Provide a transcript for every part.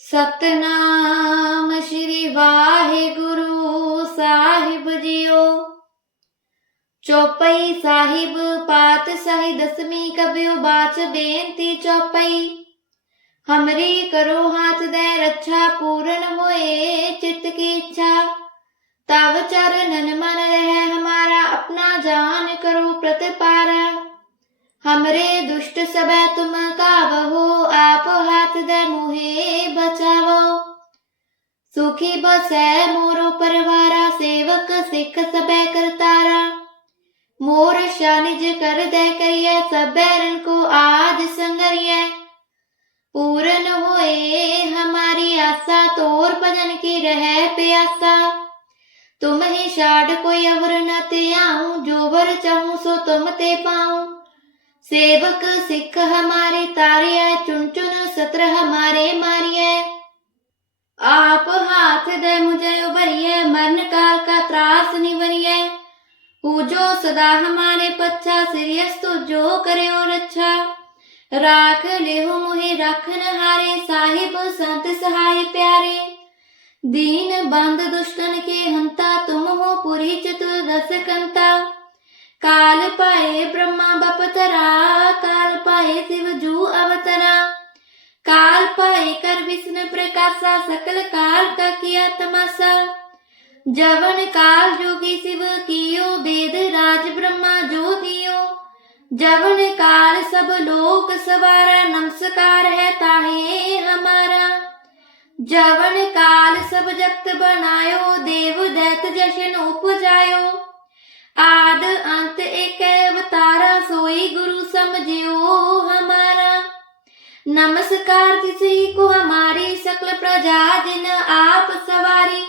सतनाम श्री वाहिगुरु साहिब जियो। चौपाई साहिब पातशाही दसवीं कबियो बाच बेनती चौपाई। हमरी करो हाथ दे रक्षा पूर्ण होए चित्त की इच्छा। तव चरणन मन रहे हमारा अपना जान करो प्रतिपारा। हमरे दुष्ट सबे तुम कावहो आप हाथ दे मुहे बचावो। सुखी बसै मोरो परवारा सेवक सिख सबे करतारा। मोर शानिज कर दे करिए सब बैरन को आज संगरिए। पूरन होए हमारी आशा तोर भजन की रहे प्यासा। तुम ही छाड़ कोई अवर न ते आऊं जो वर चाहूं सो तुम ते पाऊं। सेवक सिख हमारे तारिया चुन चुन सत्र हमारे मारिए। आप हाथ दे मुझे उबरिए मरण काल का त्रास निवरिए। पूजो सदा हमारे पच्छा सिरियस तो जो करे और अच्छा। राख लेहो मुहे राखन हारे साहिब संत सहाय प्यारे। दीन बंद दुष्टन के हंता तुम हो पुरी चतुर्दश कंता। काल पाए ब्रह्मा बपतरा काल पाए शिव जू अवतरा। काल पाए कर विष्णु प्रकाशा सकल काल का किया तमाशा। जवन काल जोगी शिव कियो वेद राज ब्रह्मा जो दियो। जवन काल सब लोक सवारा नमस्कार है ताहे हमारा। जवन काल सब जगत बनायो देव दैत जशन उपजायो। आद अंत एक अवतारा सोई गुरु समझियो हमारा। नमस्कार तिसी को हमारी सकल प्रजा जिन आप सवारी।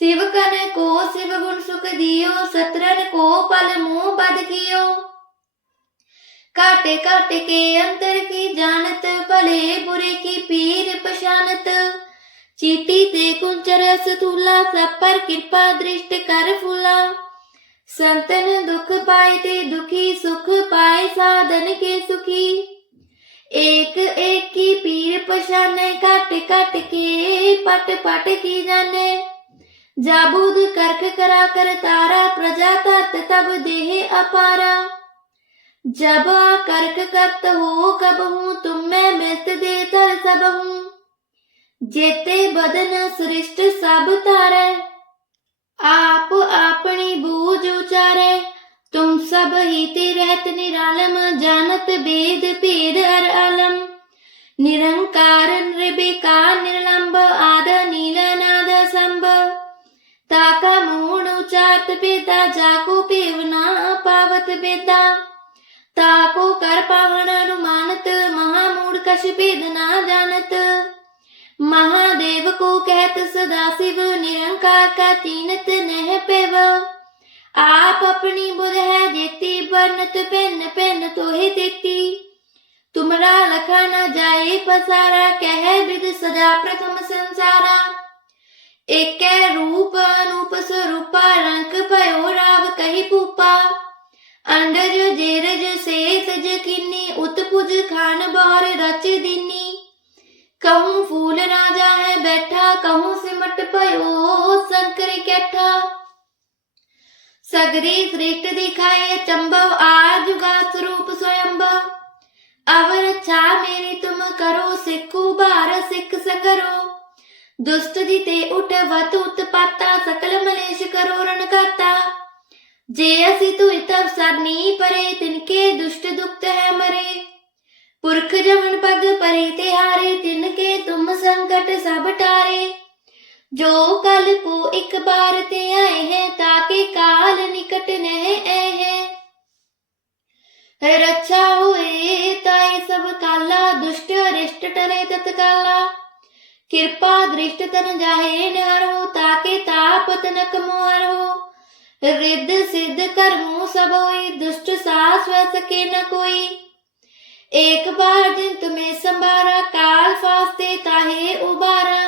शिव कन को शिव गुण सुख दियो सत्रन को पल मुंह बद कियो। काटे काटे के अंतर की जानत भले बुरे की पीर पशानत। चीटी ते कुंचर सतूला सब पर कृपा दृष्ट कर फूला। संतन दुख पाए ते दुखी सुख पाए साधन के सुखी। एक एक की पीर पशाने काट काट के पट पट की जाने। जाबूद करक करा कर तारा प्रजा तात तब देह अपारा। जब करक करत हो कब हूँ तुम में मृत दे तर सब हूँ। जेते बदन सृष्ट सब तारे आप अपनी बूझ उचारे। तुम सब ही रहत निरालम जानत वेद भेद हर आलम। निरंकार निर्विकार निर्लंब आद नील नाद संभ। ताका मूड उचारत बेदा जाको पेवना पावत बेदा। ताको कर पावन अनुमानत महामूड कश भेद ना जानत। महादेव को कहत सदा शिव निरंकार का चीनत नह पेव। आप अपनी बुध है जेती बरनत पेन पेन तोहे देती। तुमरा लखा न जाए पसारा कह विद सजा प्रथम संसारा। एक रूप अनूप स्वरूपा रंक भयो राव कही पूपा। अंडज जेरज शेषज किन्नी उत्पुज खान बार रच दीनी। कहूँ फूल राजा है बैठा कहूँ सिमट पयो शंकर कैठा। सगरी सृष्ट दिखाए चंबव आजुगा स्वरूप स्वयंभव। अवर छा मेरी तुम करो सिक्खु बार सिख संगरो। दुष्ट जीते उठ वत उत्पाता सकल मलेश करो रण करता। जे असि तु तब सरनी परे तिनके दुष्ट दुक्त है मरे। पुरख जमन पग परे तिहारे तिनके तुम संकट सब टारे। जो कल को एक बार ते आए हैं ताके काल निकट नह आए हैं। रक्षा हुए ताई सब काला दुष्ट अरिष्ट टले तत्काला। कृपा दृष्ट तन जाहे नारो ताके ताप तनक मोहर हो। रिद्ध सिद्ध कर्मों सब होई दुष्ट सास वह सके न कोई। एक बार जिन तुम्हें संभारा काल फास्ते ताहे उबारा।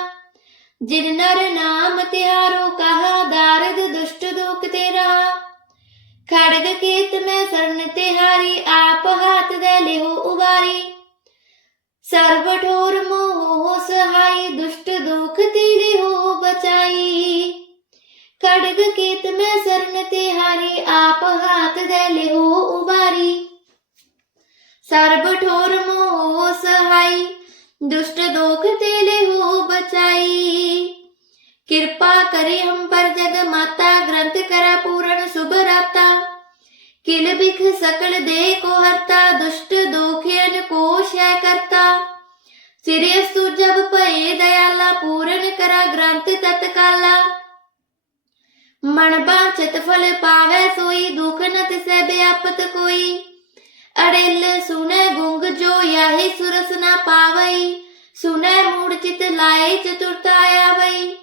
जिन नर नाम तिहारो कहा दारद दुष्ट दुख तेरा। खड़ग केत में शरण तिहारी आप हाथ दे लेहो उबारी। सर्व ठोर मोह सहाय खड्ग केत में सरन तिहारी, आप हाथ दे लेहो उबारी। सर्ब ठोर मोह सहाई, दुष्ट दोख ते लेहो बचाई। कृपा करे हम पर जग माता, ग्रंथ करा पूर्ण शुभ राता। किल बिख सकल दे को हरता, दुष्ट दोखियन को क्षय करता। सिरस्तु जब पए दयाला, पूर्ण करा ग्रंथ तत्काला। मन बांछित फल पावै सोई, दुख न तिसै व्यापत कोई। अड़ेल सुनै गुंग जो याहि, सुरस न पावई। सुनै मूढ़ चित लाए, चतुरता आवई।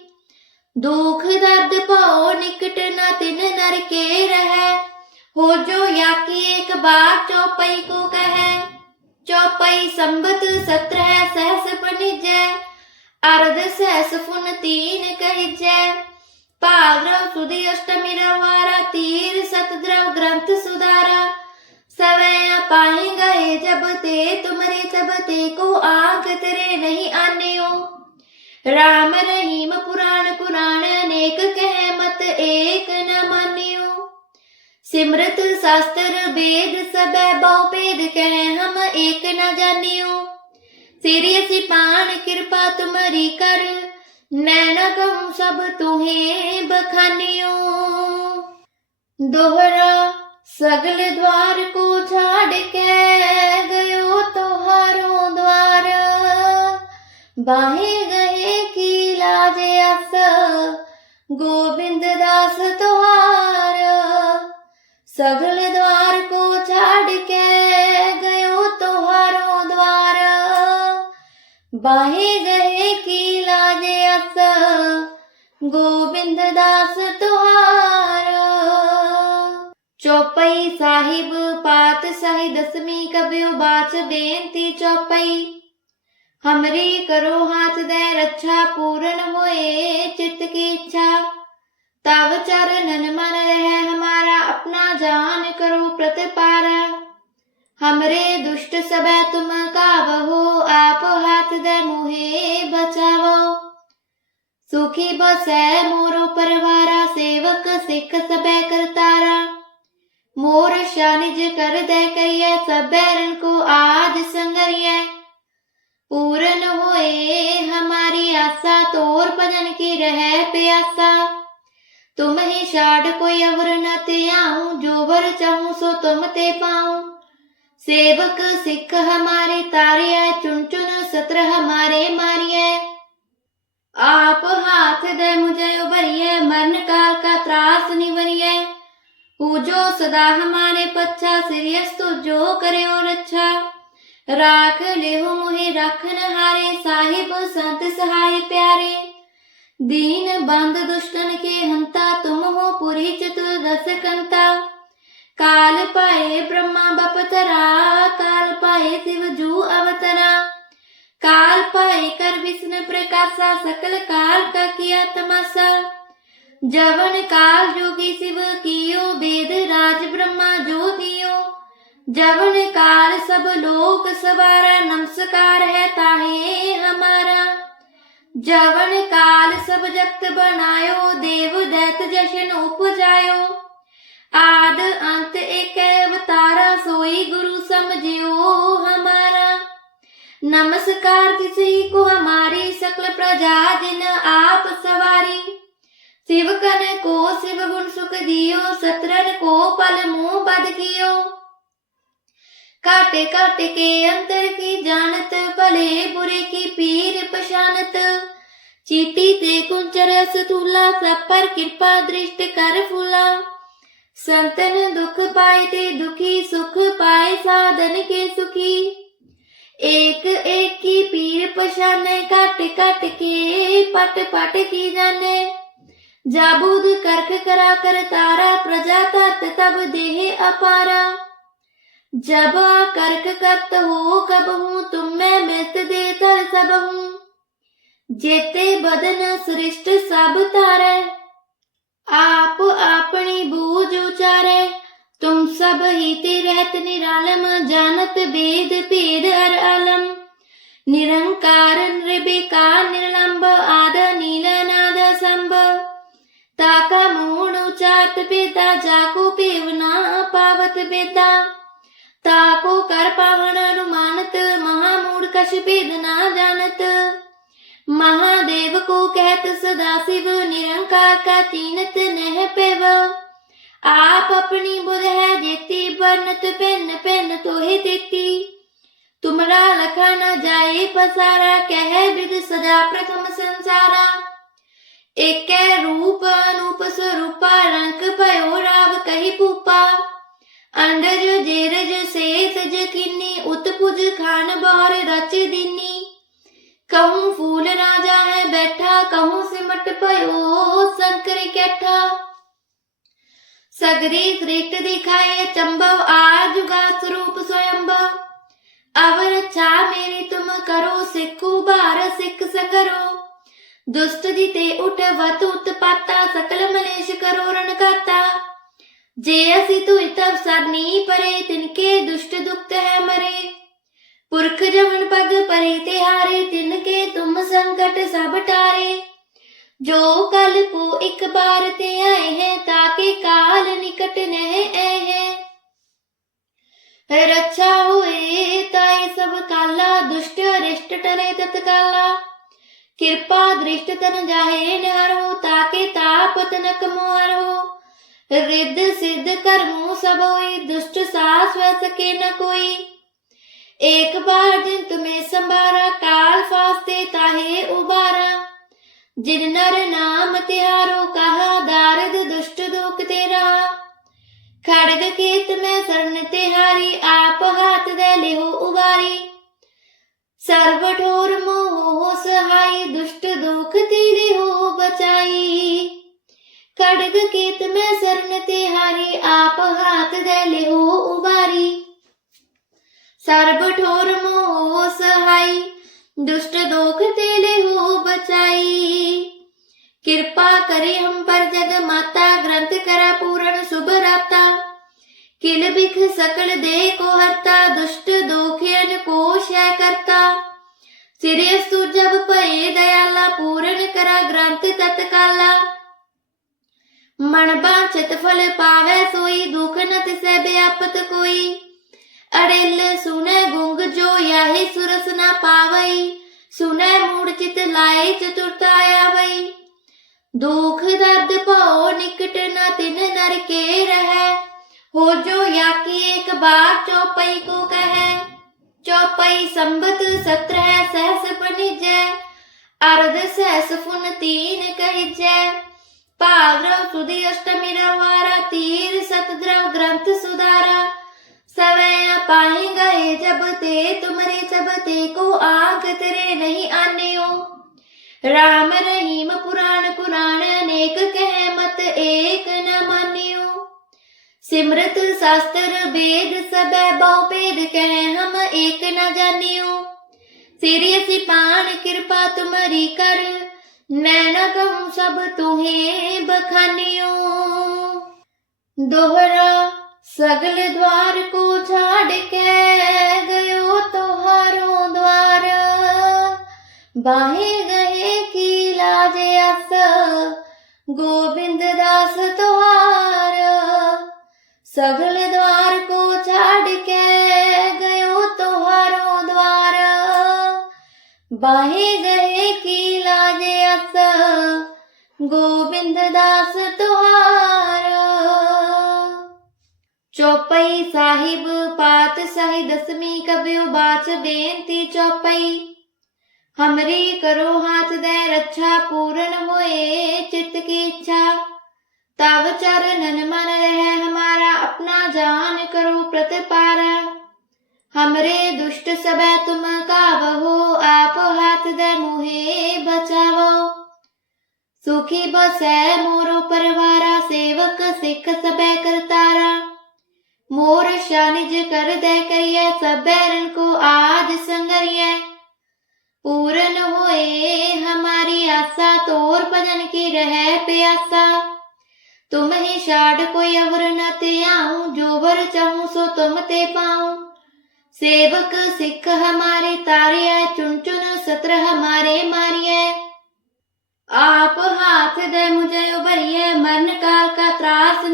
दुख दर्द पाओ निकट, न तिन नर के रहै। हो जो याकी एक बार, चौपई को कहै। चौपई संबत 17 सहस पनिजै, अर्ध सहस फुन 3 कहिजै। भाद्रव सुदी अष्टमी रवारा, तीर सतद्रव ग्रंथ सुधारा। सवै पाहि गए जब ते, तुमरे तब ते को आंक तेरे नहीं आन्यो। राम रहीम पुराण पुराण, अनेक कह मत एक न मान्यो। सिमरत शास्त्र वेद सबै, बहु भेद कह हम एक न जान्यो। सिरिय सिपान कृपा तुमरी कर, मैं न कहूँ सब तुम्हें बखान्यो। दोहरा सगल द्वार को छाड़ के, गयो तोहारो द्वार। बाहे गए की लाज अस, गोविंद दास तोहार। सगल द्वार को छाड़ के, गयो तोहारो द्वार। बाहे गए की लाज अस, गोविंद दास तोहार। चौपई साहिब पातशाही दसवीं, कबियो बाच बेनती चौपई। हमरी करो हाथ दे रक्षा, पूर्ण होए चित्त की इच्छा। तब चरणन मन रहे हमारा, अपना जान करो प्रतिपारा। हमरे दुष्ट सबै तुम कावहो, आप हाथ दे मोहे बचावो। सुखी बसै मोरो परवारा, सेवक सिख सबै करतारा। मोर शानिज कर दे करिए, सब बैरन को आज संगरिए। पूर्ण होए हमारी आशा, तोर भजन की रहे प्यासा। तुम ही छाड़ कोई अवर न ते आऊं, जो वर चाहूं सो तुम ते पाऊं। सेवक सिख हमारे तारिए, चुन चुन सत्र हमारे मारिए। आप हाथ दे मुझे उबरिए, मरण काल का त्रास निवरिए। पूजो सदा हमारे पच्छा, सिरियस्तु जो करे और रक्षा। राख लेहो मोहे राखन हारे, साहिब संत सहाय प्यारे। दीन बंद दुष्टन के हंता, तुम हो पुरी चतुर्दश कंता। काल पाए ब्रह्मा बपतरा, काल पाए शिव जू अवतरा। काल पाए कर विष्णु प्रकाशा, सकल काल का किया तमाशा। जवन काल जोगी शिव कियो, वेद राज ब्रह्मा जो दियो। जवन काल सब लोक सवारा, नमस्कार है ताहे हमारा। जवन काल सब जगत बनायो, देव दैत जशन उपजायो। आद अंत एक अवतारा, सोई गुरु समझियो हमारा। नमस्कार तिसही को हमारी, सकल प्रजा जिन आप सवारी। शिव कन को शिव गुण सुख दियो, सत्रन को पल मुँह बद कियो। काटे काटे के अंतर की जानत, भले बुरे की पीर पशानत। चीटी ते कुंचर स्थूला, सब पर कृपा दृष्ट कर फूला। संतन दुख पाए ते दुखी, सुख पाए साधन के सुखी। एक एक की पीर पशाने, काट काट के पट पट की जाने। जाबूद करख करा कर तारा, प्रजा तात तब देह अपारा। जब करख करत हो कब हूँ, तुम मैं मृत दे तर सब हूँ। जेते बदन सृष्ट सब तारे, आप अपनी बूझ उचारे। तुम सब ही ते रहत निरालम, जानत वेद भेद हर आलम। निरंकार निर्विकार निर्लंब, आद नील नाद संभ। ताका बेदा, जाको पेव ना पावत बेदा। ताको कर पावण अनुमानत, महामूढ़ कछ भेद ना जानत। महादेव को कहत सदा शिव, निरंकार का चीनत नह पेव। आप अपनी बुध है जेती, बरनत पेन पेन तोहे देती। तुमरा लखा न जाए पसारा, कह विद सजा प्रथम संसारा। एक रूप अनूप स्वरूपा, रंक भयो राव कही पूपा। अंडज जेरज शेषज किन्नी, उत्पुज खान बार रच दीनी। कहूँ फूल राजा है बैठा, कहूँ सिमट पयो शंकर कैठा। सगरी श्रेष्ठ दिखाए चंबव, आजुगा स्वरूप स्वयंभव। अवर छा मेरी तुम करो, सिक्खु बार सिख सकरो। दुष्ट जीते उठ वत उत्पाता, सकल मलेश करो रण खाता। जे असि तु तब सरनी परे, तिनके दुष्ट दुक्त है मरे। पुरख जमन पग परे तिहारे, तिनके तुम संकट सब टारे। जो कल को एक बार ते आए हैं, ताके काल निकट नह आए हैं। रक्षा हुए ताई सब काला, दुष्ट अरिष्ट टले तत्काला। कृपा दृष्ट तन जाहे निहार हो, ताके ताप तनक मोहर हो। रिद्ध सिद्ध कर्मों सब होई, दुष्ट सास वह सके न कोई। एक बार जिन तुम्हें संभारा, काल फास्ते ताहे उबारा। जिन नर नाम तिहारो, कहा दारद दुष्ट दुख तेरा। खड़ग खेत में शरण तिहारी, आप हाथ दे लेहो उबारी। सर्व ठोर मोह सहाई, दुष्ट दुख तेरे हो बचाई। खड़ग खेत में शरण तिहारी, आप हाथ दे लेहो उबारी। सर्व ठोर मोह सहाई, दुष्ट दोख तेले हो बचाई। कृपा करे हम पर जग माता, ग्रंथ करा पूर्ण शुभ राता। किल बिख सकल दे को हरता, दुष्ट दोखियन को क्षय करता। सिरेस्तु जब पए दयाला, पूर्ण करा ग्रंथ तत्काला। मन बांछत फल पावे सोई, दुख न तिसै व्यापत कोई। अड़ेल सुने गुंग जो याहि, सुरस न पावई। सुने मूढ़ चित लाए चतुरता आवई। दुख दर्द पाओ निकट, न तिन नर के रहे। हो जो याकी एक बार चौपई को कहे। चौपई संबत सत्र है सहस बनिजै। अर्ध सहस फुन तीन कहिजै। भाद्रव सुदी अष्टमी रवारा, तीर सतद्रव ग्रंथ सुधारा। सवैया पाए गए जब ते, तुमरे चबते को आंख तेरे नहीं आन्यो। राम रहीम पुराण कुरान, अनेक कह मत एक न मान्यो। सिमरत शास्त्र वेद सब बहु भेद, कह हम एक न जान्यो। सिरिय सिपान कृपा तुम्हारी कर, मैं न कहूँ सब तुम्हें बखानियो। दोहरा सगल द्वार को छाड़ के, गयो तोहारो द्वार। बाहे गए की लाज अस, गोविंद दास तोहार। सगल द्वार को छाड़ के, गयो तोहारो द्वार। बाहे गए की लाज अस, गोविंद दास तोहार। चौपई साहिब पात सही दसवीं, कबियो बाच बेनती चौपई। हमरी करो हाथ दे रक्षा, पूर्ण होए चित्त की इच्छा। तब चरणन मन रहे हमारा, अपना जान करो प्रतिपारा। हमरे दुष्ट सब तुम कावहो, आप हाथ दे मुहे बचावो। सुखी बसै मोरो परवारा, सेवक सिख सबे करतारा। मोर शानिज कर दे करिए, सब बैरन को आज संगरिए। पूर्ण होए हमारी आशा, तोर भजन की रहे प्यासा। तुम ही शाड कोई अवर न ते आऊं, जो वर चाहूं सो तुम ते पाऊं। सेवक सिख हमारे तारिया, चुन चुन सत्र हमारे मारिए। आप हाथ दे मुझे उबरिए, मरण काल का त्रास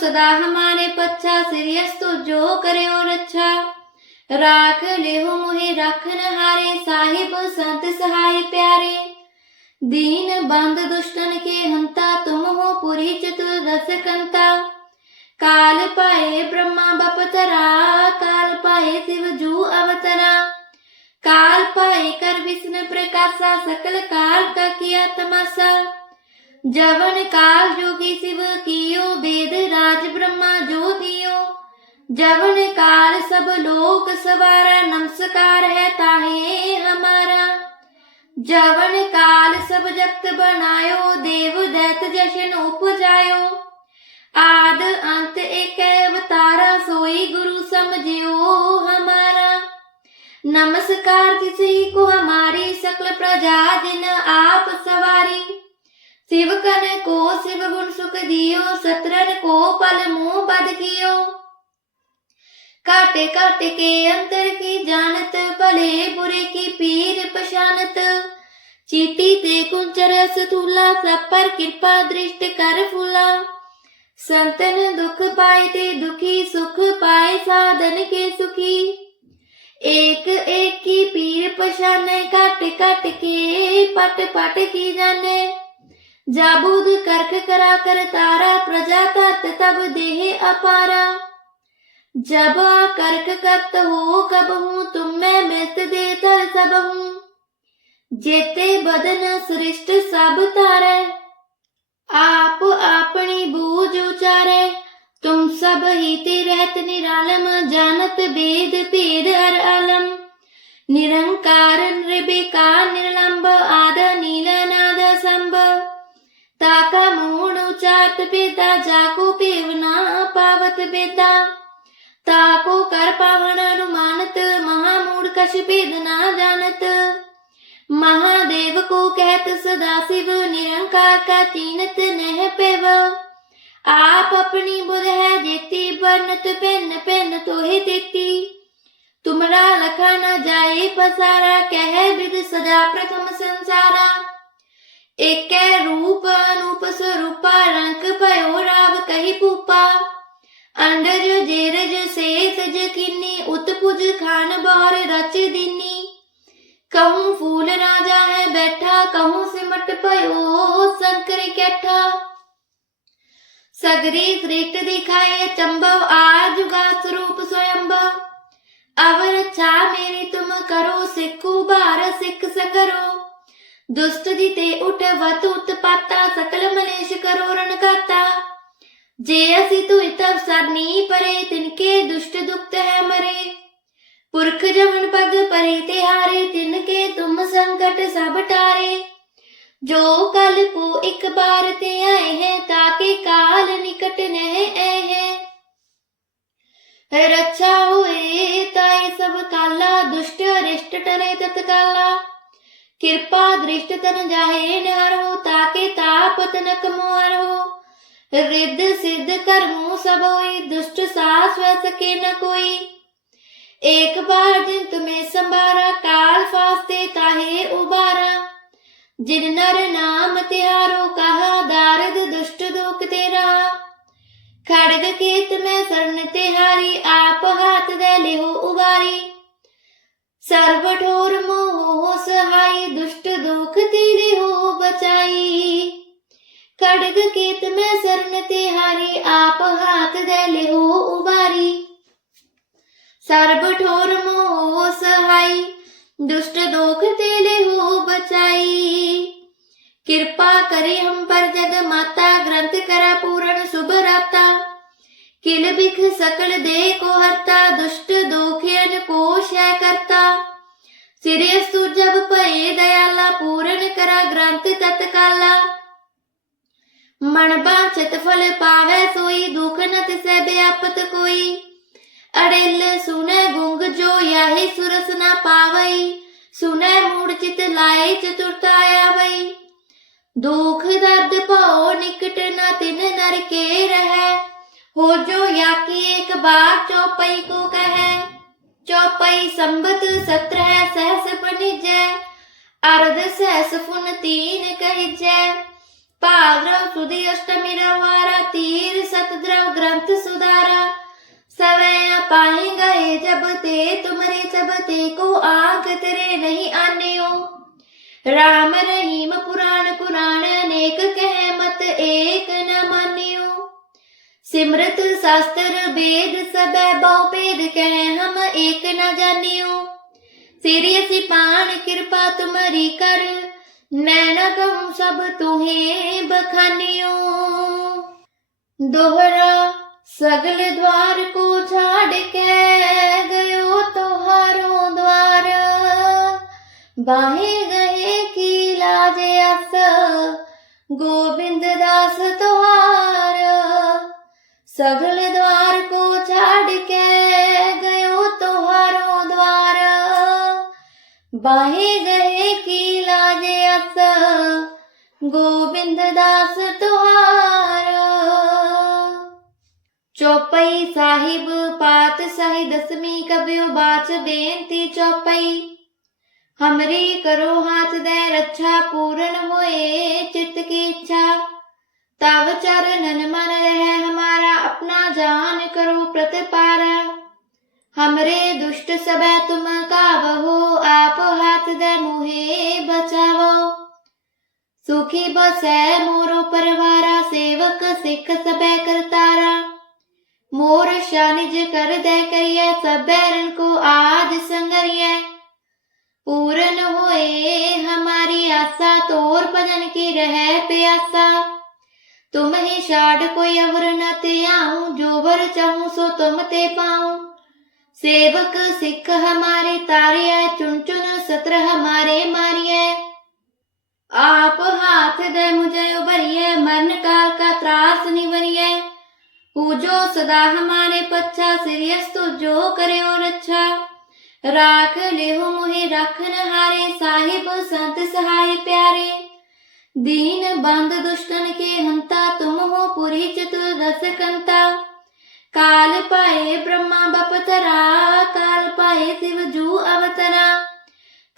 सदा हमारे पच्छा, सिरियस्तु जो करियो रक्षा। राख लेहो मोहे राखन हारे, साहिब संत सहाय प्यारे। दीन बंद दुष्टन के हंता, तुम हो पुरी चतुर रस कंता। काल पाए ब्रह्मा बपतरा, काल पाए शिव जू अवतरा। काल पाए कर विष्णु प्रकाशा, सकल काल का किया तमाशा। जवन काल जोगी शिव कियो, वेद राज ब्रह्मा जो दियो। जवन काल सब लोक सवारा, नमस्कार है ताहे हमारा। जवन काल सब जगत बनायो, देव दैत जशन उपजायो। आद अंत एक अवतारा, सोई गुरु समझियो हमारा। नमस्कार तिसही को हमारी, सकल प्रजा जिन आप सवारी। शिव कन को शिव गुण सुख दियो, सतरन को पल मुंह बद कियो। काटे काटे के अंतर की जानत, भले बुरे की पीर पशानत। चीटी ते कुंचर सतूला, सब पर कृपा दृष्ट कर फूला। संतन दुख पाए ते दुखी, सुख पाए साधन के सुखी। एक एक की पीर पशाने, काट काट के पट पट की जाने। जाबूद करख करा कर तारा, प्रजा तात तब देह अपारा। जब करख करत हो कब हूँ, तुम मैं मृत दे तर सब हूँ। जेते बदन सृष्ट सब तारे, आप अपनी बूझ उचारे। तुम सब ही रहत निरालम, जानत वेद भेद हर आलम। निरंकार निर्विकार निर्लंब, आद नील नाद संभ। ताका मूढ़ उचारत बेदा, जाको पेवना पावत बेदा। ताको कर पावन अनुमानत, महामूढ़ कछ भेद ना जानत। महादेव को कहत सदा शिव, निरंकार का चीनत नह पेव। आप अपनी बुध है जेती, बरनत पेन पेन तोहे देती। तुमरा लखा न जाए पसारा, कह विद सदा प्रथम संसारा। एक रूप अनूप स्वरूपा, रंग भयो राव कही पूपा। अंडज जेरज सेज किन्नी, उत्पुज खान बार रच दीनी। कहूँ फूल राजा है बैठा, कहूँ सिमट भयो शंकर कैठा। सगरी श्रेष्ठ दिखाए चंबव, आजुगा स्वरूप स्वयंभव। अवर छा मेरी तुम करो, सिक्खु बार सिख सकरो। दुष्ट जीते उठ वत उत्पाता, सकल मलेश करो रण गाता। जे असी तु तब सरनी परे, तिनके दुष्ट दुक्त है मरे। पुरख जमन पग परे तिहारे, तिनके तुम संकट सब टारे। जो कल को एक बार ते आए हैं, ताके काल निकट नह आए हैं। रक्षा हुए ताई सब काला, दुष्ट अरिष्ट टरे तत्काला। कृपा दृष्ट तन जाहे नहर हो, ताके ताप तनक मोहर हो। रिद्ध सिद्ध कर्मों सब होई, दुष्ट सास वह सके न कोई। एक बार जिन तुम्हें संभारा, काल फास्ते ताहे उबारा। जिन नर नाम तिहारो, कहा दारद दुष्ट दुख तेरा। खड़ग केत में शरण तिहारी, आप हाथ दे लेहो उबारी। सर्व ठोर मोह सहाय, दुष्ट दुख तेरे हो बचाई। खड़ग केत में शरण तिहारी, आप हाथ दे लेहो उबारी। सर्व ठोर मोह सहाय, दुष्ट दोख तेले हो बचाई। कृपा करे हम पर जग माता, ग्रंथ करा पूर्ण शुभ राता। किल बिख सकल दे को हरता, दुष्ट दोखियन को क्षय करता। सिरियस्तु जब पए दयाला, पूर्ण करा ग्रंथ तत्काला। मन बांछत फल पावे सोई, दुख न तिसै व्यापत कोई। अड़ेल सुने गुंग जो याहि, सुरस न पावई। सुने मूढ़ चित लाए चतुरता आवई। दुख दर्द पाओ निकट न तिन नर के रहे। हो जो या की एक बार चौपई को कहे। चौपई संबत 17 सहस बनिजै। अर्ध सहस फुन 3 कहिजै। भाद्रव सुदी अष्टमी रवारा तीर सतद्रव ग्रंथ सुधारा सवैया पाए गए जब ते तुम्हारे चबते को आंख तेरे नहीं आने हो राम रहीम पुराण कुरान अनेक कह मत एक न मानियो सिमरत शास्त्र वेद सब बहु भेद कह हम एक न जानियो सिरियसी पान कृपा तुम्हारी कर मैं न कहूँ सब तुम्हें बखानियो दोहरा सगल द्वार को छाड़ के गयो तोहारो द्वार बाहे गए की लाज अस गोविंद दास तोहार सगल द्वार को छाड़ के गयो तोहारो द्वार बाहे गए की लाज अस गोविंद दास तोहार चौपाई साहिब पात सही दसवीं कबियो बाच बेनती चौपाई हमरी करो हाथ दे रक्षा पूर्ण होए चित्त की इच्छा तव चरणन मन रहे हमारा अपना जान करो प्रतिपारा हमरे दुष्ट सबे तुम कावहो आप हाथ दे मुहे बचावो सुखी बसै मोरो परवारा सेवक सिख सबे करतारा मोर शानिज कर दे करिए सब बैरन को आज संगरिए पूर्ण होए हमारी आशा तोर भजन की रहे प्यासा तुम ही छाड़ कोई अवर न ते आऊं जो वर चाहूं सो तुम ते पाऊं सेवक सिख हमारे तारिया चुन चुन सत्र हमारे मारिए आप हाथ दे मुझे उबरिए मन काल का त्रास निवरिए पूजो सदा हमारे पच्छा सिरियस तो जो करे और अच्छा राख लेहो मुहे रखन हारे साहिब संत सहाय प्यारे दीन बंद दुष्टन के हंता तुम हो पुरी चतुर्दश कंता काल पाए ब्रह्मा बपतरा काल पाए शिव जू अवतरा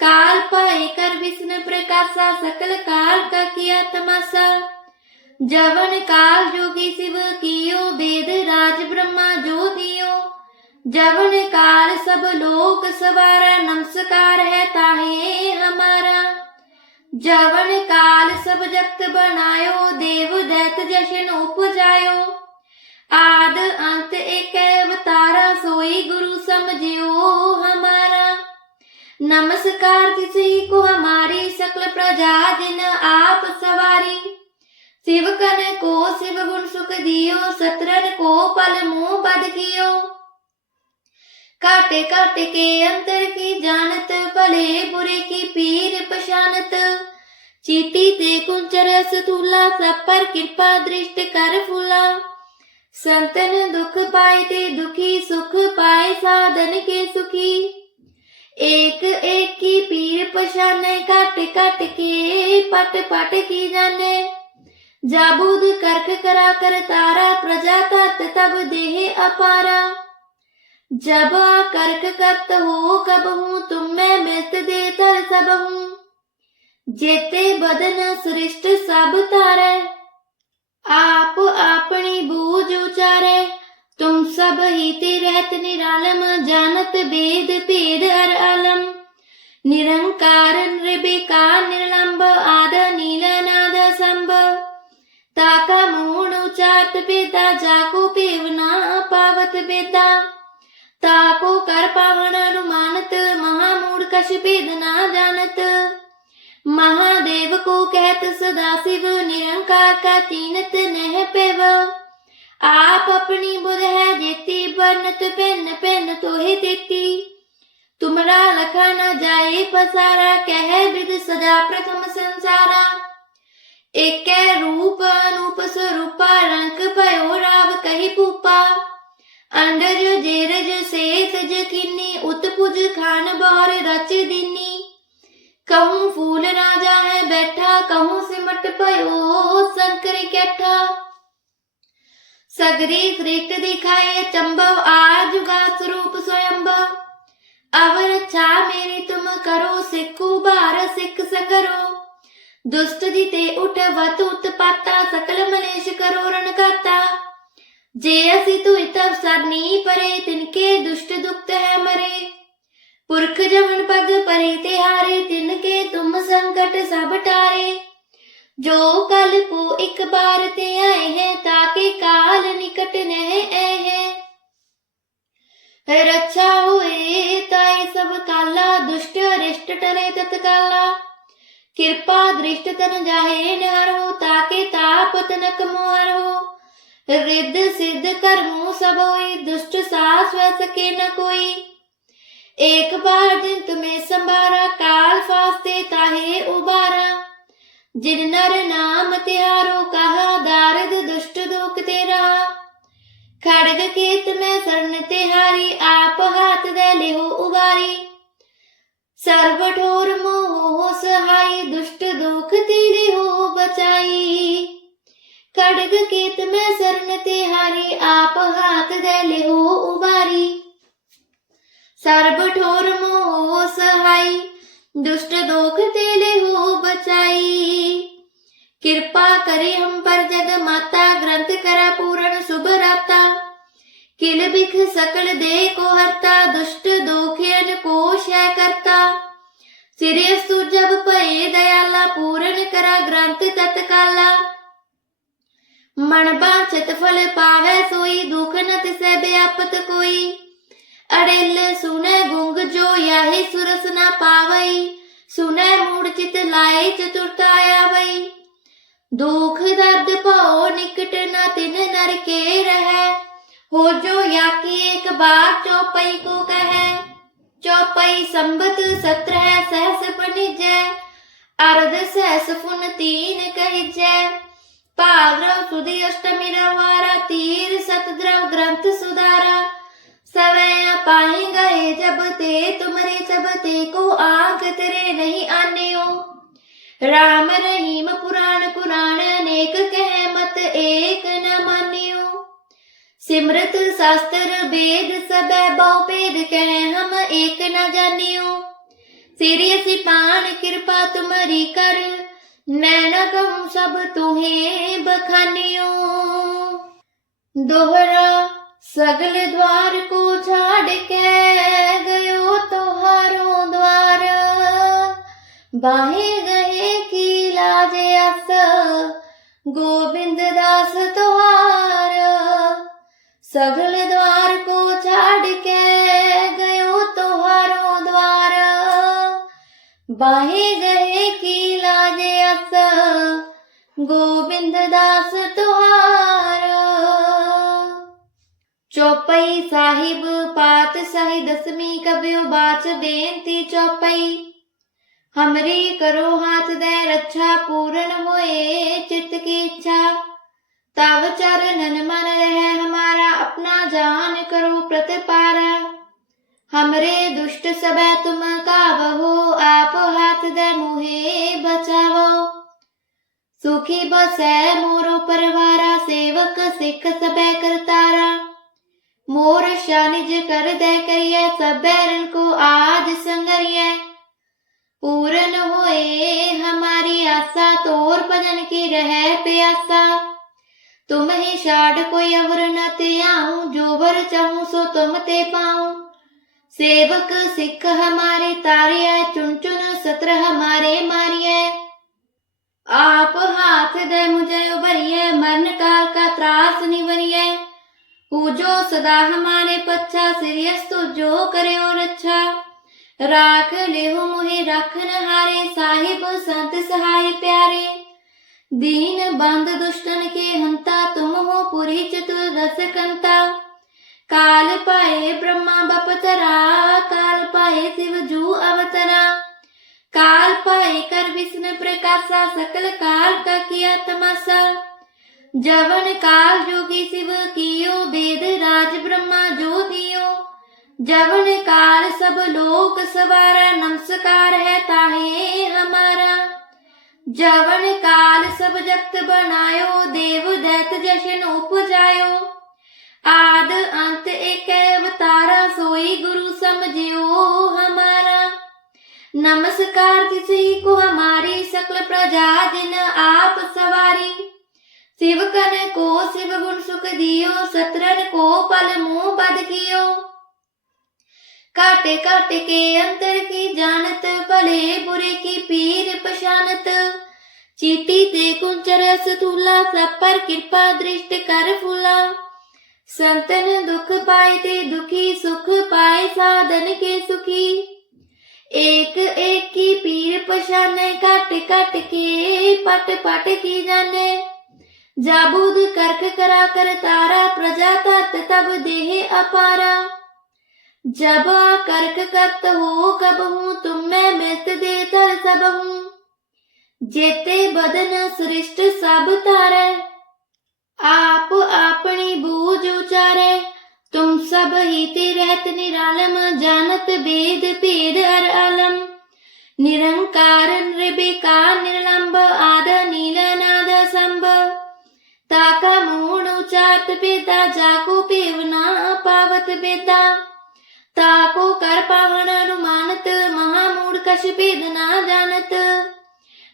काल पाए कर विष्णु प्रकाशा सकल काल का किया तमाशा जवन काल जोगी शिव कियो वेद राज ब्रह्मा जो दियो जवन काल सब लोक सवारा नमस्कार है ताहे हमारा जवन काल सब जगत बनायो देव दैत जशन उपजायो आद अंत एक अवतारा सोई गुरु समझियो हमारा नमस्कार तिसी को हमारी सकल प्रजा जिन आप सवारी शिव कन को शिव गुण सुख दियो सत्रन को पल मुंह बद कियो काटे काटे के अंतर की जानत भले बुरे की पीर पशानत चीटी ते कुंचर सतुला सब पर कृपा दृष्टि कर फूला संतन दुख पाए ते दुखी सुख पाए साधन के सुखी एक एक की पीर पशाने काट काट के पट पट की जाने जाबूद करख करा कर तारा प्रजा तत् तब देह अपारा जब करक करत हो कब हूँ तुम मैं मृत दे तर सब हूँ जेते बदन सृष्ट सब तारे आप अपनी बूझ उचारे तुम सब ही ते रहत निरालम जानत वेद भेद हर आलम निरंकार निर्विकार निर्लंब आद नील नाद संभ ताका मूण उचारत बेदा जाको पेवना पावत बेदा ताको कर पावन अनुमानत महामूढ़ कश भेद ना जानत महादेव को कहत सदा शिव निरंकार का तीनत नह पेव आप अपनी बुध है जेती बरनत पेन पेन तोहे देती तुमरा लखा न जाए पसारा कह विद सदा प्रथम संसारा एक रूप अनूप स्वरूपा रंग भयो राव कही पूपा अंडज जेरज से सज किन्नी उत्पुज खान बार रच दीनी कहूँ फूल राजा है बैठा कहूँ सिमट पयो शंकर कैठा सगरी श्रेष्ठ दिखाए चंबव आजुगा स्वरूप स्वयंभव अवर छा मेरी तुम करो सिखु बार सिख सकरो दुष्ट जीते उठवत उत्पाता सकल मलेश करो रण गाता। जे असी तुई तब सरनी परे तिनके दुष्ट दुखत है मरे। पुरख जमन पग परे तिहारे तिनके तुम संकट सब टारे। जो कल को एक बार ते आए हैं ताके काल निकट नह आए हैं। रक्षा हुए ताई सब काला दुष्ट अरिष्ट टले तत्काला। कृपा दृष्ट तन जाहे नहर हो ताके ताप तनक मोहर हो। रिद्ध सिद्ध कर्मों सब होई दुष्ट सास वह सके न कोई। एक बार जिन तुम्हें संभारा काल फास्ते ताहे उबारा। जिन नर नाम तिहारो कहा दारद दुष्ट दुख तेरा। खड़ग केत में शरण तिहारी आप हाथ दे लेहो उबारी। सर्व ठोर मोह सहाय दुष्ट दुख तेरे हो बचाई। खड़ग केत में शरण तिहारी आप हाथ दे लेहो उबारी। सर्व ठोर मोह सहाय दुष्ट दुख तेरे हो बचाई। कृपा करे हम पर जग माता ग्रंथ करा पूर्ण शुभ राता। किल बिख सकल दे को हरता दुष्ट दोखियन को क्षय करता। सिरस्तु जब पए दयाला पूर्ण करा ग्रंथ तत्काला। मन बांछत फल पावे सोई दुख न तिसे व्यापत कोई। अड़ेल सुने गुंग जो याहि सुरस न पावई। सुने मूढ़ चित लाए चतुरता आवई। दुख दर्द पाओ निकट न तिन नर के रहे। हो जो याकी एक बार चौपई को कहे। चौपई संबत 17 सहस पनिजय। अर्ध सहस फुन 3 कहिजय। पाद्रव सुदी अष्टमी रवारा तीर सतद्रव ग्रंथ सुधारा। सवैया पाए गए जब ते तुमरे तब ते को आंख तेरे नहीं आने हो। राम रहीम पुराण कुरान अनेक कह मत एक न मान्यो। सिमरत शास्त्र वेद सब बहु भेद कह हम एक न जानियो। सिरियसी पान कृपा तुम्हारी कर मैं न कहूँ सब तुम्हें बखानियो। दोहरा सगल द्वार को छाड़ के गयो तोहारो द्वार। बाहे गए की लाज अस गोविंद दास तोहार। सगल द्वार को छाड़ के गयो तोहारो द्वार। बाहे गए की लाज अस गोविंद दास तोहार। चौपई साहिब पात सही दसवीं कबियो बाच बेनती चौपई। हमरी करो हाथ दे रक्षा पूर्ण होए चित्त की इच्छा। तब चरणन मन रहे हमारा अपना जान करो प्रतिपारा। हमरे दुष्ट सबे तुम कावहो आप हाथ दे मुहे बचावो। सुखी बसे मोरो परवारा सेवक सिख सबे करतारा। मोर शानिज कर दे करिए सब बैरन को आज संगरिए। पूर्ण होए हमारी आशा तोर भजन की रहे प्यासा। तुम ही शाड़ कोई अवर न ते आऊं जो वर चाहूं सो तुम ते पाऊं। सेवक सिख हमारे तारिया चुन चुन सत्र हमारे मारिए। आप हाथ दे मुझे उबरिए मरण काल का त्रास निवरिए। पूजो सदा हमारे पच्छा सिरियस्तु जो करे और अच्छा। राख लेहो मुहे राखन हारे साहिब संत सहाय प्यारे। दीन बंद दुष्टन के हंता तुम हो पुरी चतुर्दश कंता। काल पाए ब्रह्मा बपतरा काल पाए शिव जू अवतरा। काल पाए कर विष्णु प्रकाशा सकल काल का किया तमाशा। जवन काल जोगी शिव कियो वेद राज ब्रह्मा जो दियो। जवन काल सब लोक सवारा नमस्कार है ताहे हमारा। जवन काल सब जगत बनायो देव दैत जशन उपजायो। आद अंत एक अवतारा सोई गुरु समझियो हमारा। नमस्कार तिसी को हमारी सकल प्रजा जिन आप सवारी। शिवकन को शिव गुण सुख दियो, शत्रन को पल मुँह बद कियो। काटे काटे के अंतर की जानत, भले बुरे की पीर पशानत। चीटी ते कुंचर स्थूला, सब पर कृपा दृष्ट कर फूला। संतन दुख पाए ते दुखी, सुख पाए साधन के सुखी। एक एक की पीर पशाने, काट काट के पट पट की जाने। जाबूद कर्क करा कर तारा, प्रजा तात तब देह अपारा। जब कर्क करत हो कब हूँ, तुम मैं मृत दे तर सब हूँ। जेते बदन सृष्ट सब तारे, आप अपनी बूझ उचारे। तुम सब ही ते रहत निरालम, जानत वेद भेद हर आलम। निरंकार निर्विकार निर्लंब, आद नील नाद संभ। ताका मूढ़ उचारत बेदा, जाको पेवना पावत बेदा। ताको कर पावन अनुमानत, महामूढ़ कछ भेद ना जानत।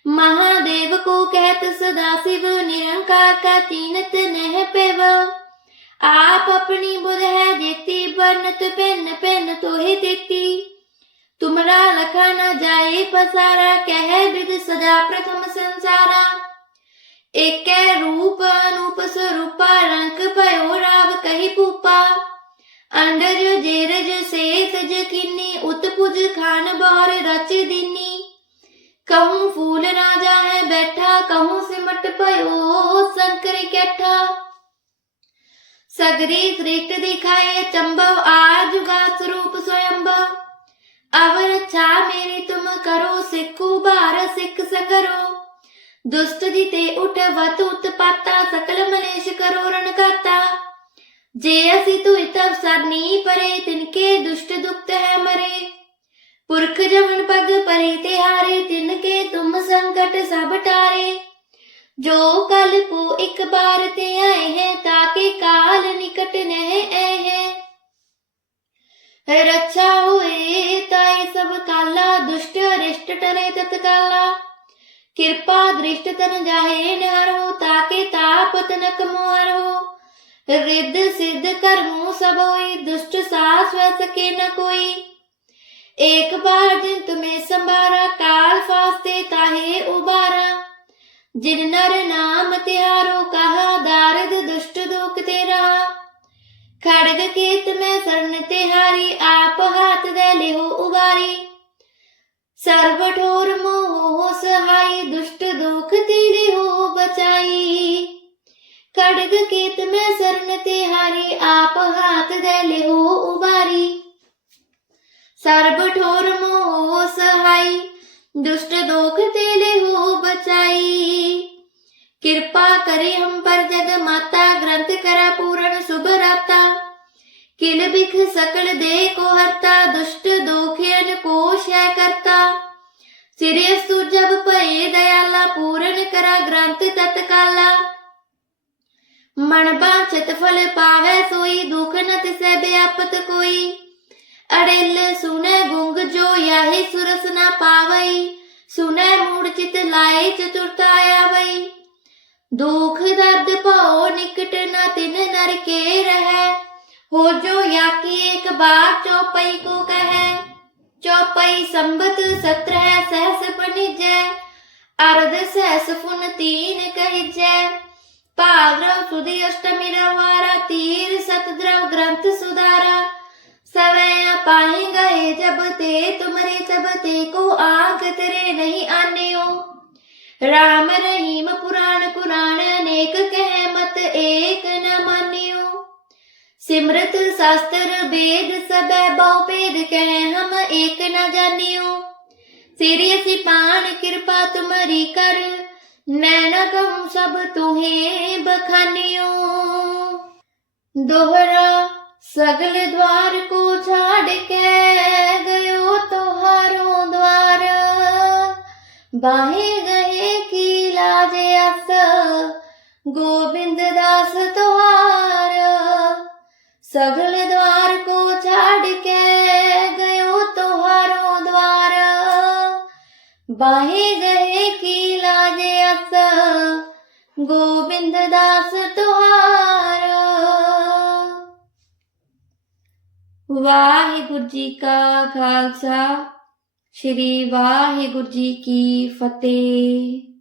महादेव को कहत सदाशिव, निरंकार का तीनत नह पेव। आप अपनी बुध है जेती, बरनत पेन पेन तोहे देती। तुमरा लखा न जाए पसारा, कह विद सदा प्रथम संसारा। एक रूप अनूप स्वरूपा, रंक भयो राव कही पूपा। अंडज जेरज शेष जकिनी, उत्पुज खान बार रच दीनी। कहूँ फूल राजा है बैठा, कहूँ सिमट पयो शंकर कैठा। सगरी श्रेष्ठ दिखाए चंबव, आजुगा स्वरूप स्वयंभव। अवर छा मेरी तुम करो, सिक्खु बार सिख सकरो। दुष्ट जिते उठ वत उत्पाता, सकल मलेश करो रण खाता। जे असि तु तब सरनी परे, तिनके दुष्ट दुक्त है मरे। पुरख जमन पग परे ते हारे, तिनके तुम संकट सब टारे। जो कल को एक बार ते आए हैं, ताके काल निकट नह आए हैं। रक्षा हुए ताई सब काला, दुष्ट अरिष्ट टले तत्काला। कृपा दृष्ट तन जाहे निहार हो, ताके ताप तनक मोहर हो। रिद्ध सिद्ध कर्मों सब होई, दुष्ट सास वह सके न कोई। एक बार जिन तुम्हें संभारा, काल फास्ते ताहे उबारा। जिन नर नाम तिहारो, कहा दारद दुष्ट दुख तेरा। खड़ग केत में शरण तिहारी, आप हाथ दे लेहो उबारी। सर्व ठोर मोह सहाई, दुष्ट दुख तेरे हो बचाई। खड़ग केत में शरण तिहारी, आप हाथ दे लेहो उबारी। सर्व ठोर मोह सहाई, दुष्ट दोख तेले हो बचाई। कृपा करे हम पर जग माता, ग्रंथ करा पूर्ण शुभ राता। किल बिख सकल दे को हरता, दुष्ट दोखियन को क्षय करता। सिरस्तु जब पए दयाला, पूर्ण करा ग्रंथ तत्काला। मन बांछत फल पावे सोई, दुख न तिसै व्यापत कोई। अड़ेल सुने गुंग जो याहे, सुरस न पावई। सुने मूढ़ चित लाए चतुरता आवई। दुख दर्द पाओ निकट न तिन नर के रहे। हो जो याकी एक बार चौपई को कहे। चौपई संबत 17 सहस बनिजै। अर्ध सहस फुन 3 कहिजै। भाद्रव सुदी अष्टमी रवारा, तीर सतद्रव ग्रंथ सुधारा। सवै पाए गए जब ते, तुमरे तब ते को आंख तेरे नहीं आन्यो। राम रहीम पुराण कुरान, अनेक कह मत एक न मान्यो। सिमरत शास्त्र वेद सब बहु भेद, कह हम एक न जानियो। सिरिय सिपान कृपा तुमरी कर, मैं न कहूँ सब तुम्हें बखानियो। दोहरा सगल द्वार को छाड़ के, गयो तोहारो द्वार। बाहे गए की लाज अस, गोविंद दास तोहार। सगल द्वार को छाड़ के, गयो तोहारो द्वार। बाहे जहे की लाजे अस गोबिंद दास तुहार। वाहिगुरु जी का खालसा, श्री वाहिगुरु जी की फतेह।